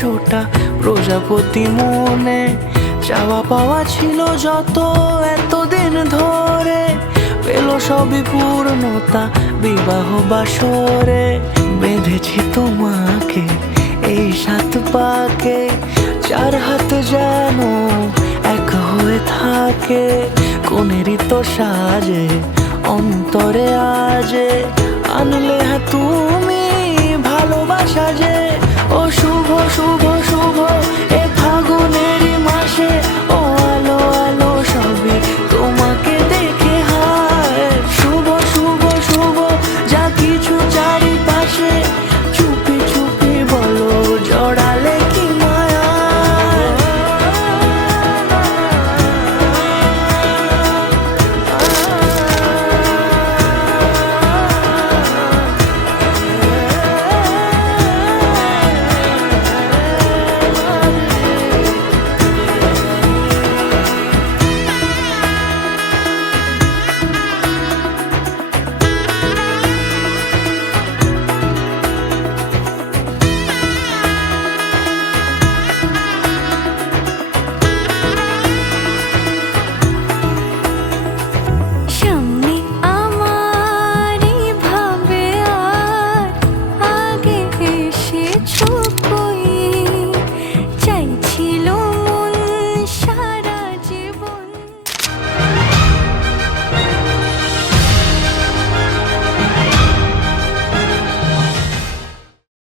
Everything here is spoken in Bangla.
100টা প্রজাপতি মনে, চাওয়া পাওয়া ছিল যত এতদিন ধরে, পেল সবই পূর্ণতা বিবাহ বাসরে। বেঁধেছি তোমাকে এই 7 পাকে, 4 হাত যেন এক হয়ে থাকে। কোনেরই তো সাজে অন্তরে আজে, আনলে তুমি ভালোবাসা যে। ও শুভ শুভ